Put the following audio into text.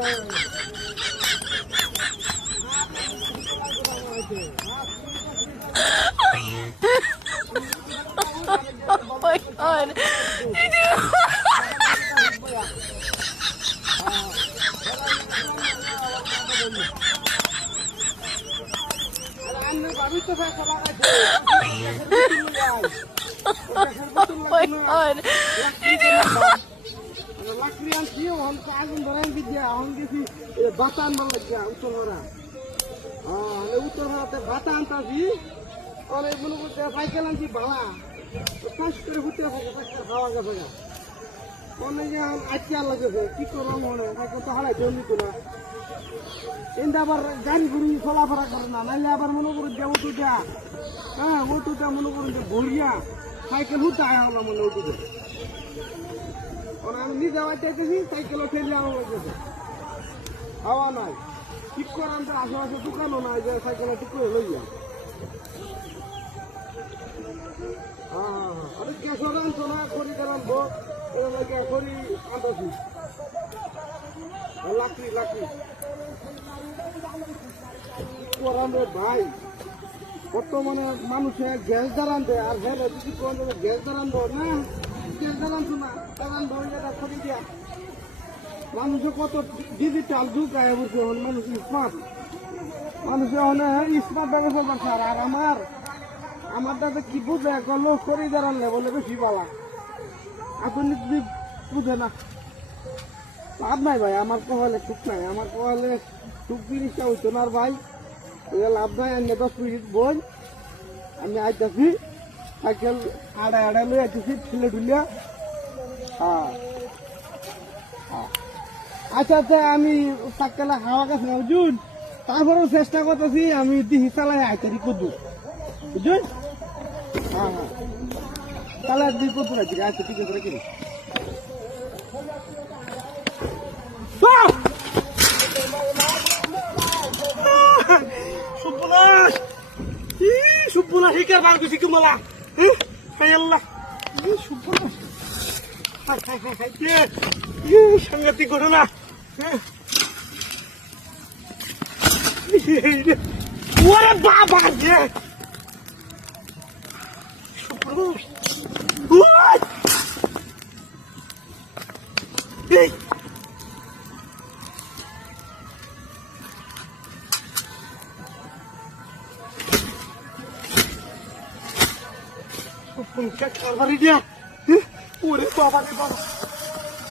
my god. Oh my god. Lakrian sih, orang kagun orang dia, orang gisi batan banget ya, utul orang. Utul orang teh batan tadi, orang menunggu teh cyclean sih bala. Pas terhutnya hawa gak baga. Orang yang acian lagi sih, kita orang orang, cycle tuh halai jauh itu lah. Indah bar gari guru sola para karena, nanya bar menunggu dia utul dia. Utul dia menunggu dia boria, cycle huta ya orang menunggu dia. Orang ini jawab jadi cycle hotel yang lagi. Awan ay, ikut orang terasa tukar orang aja cycle tukar lagi ya. Ada kesoran sona kori dalam bo, orang lagi kori ada sih. Laki. Orang berbahaya. বর্তমানে মানুষে gas জ্বালান দেয় আর হ্যাঁ যদি কোন gas জ্বালান দেয় না গ্যাস জ্বালান তো না জ্বালান দেওয়া খবি দিয়া মানুষে কত ডিজিটাল যুগ আয় বলছে মানুষ স্মার্ট মানুষে অনেক স্মার্ট ব্যবসা করছে আর আমার দাদা কি বুঝে লোক করে জ্বালানলে বলে বেশি পালা আপনি যদি বুঝে না লাভ নাই ভাই আমার কহলে টুক নাই আমার কহলে টুক জিনিসটা হইতো না আর ভাই লাভ নাই আমি 10 মিনিট বই আমি আইতাছি সাইকেল আড়াই লই আইতেছি ঠুলে ঠুলিয়া আচ্ছা আমি সাইকেলে হাওয়া কাছে বুঝুন তারপরেও চেষ্টা করতেছি আমি দিহি চালাই আইতারি কদু বুঝুন তাহলে দিই কদু রাখি আচ্ছা ঠিক আছে রেখে Subhanallah hikar baru sih kemala. Hai Allah. Subhanallah. Hai. Sangat tigorna. Wah baba ya. Subhanallah. What? Hey. Puncak kabar dia. Udah bapak.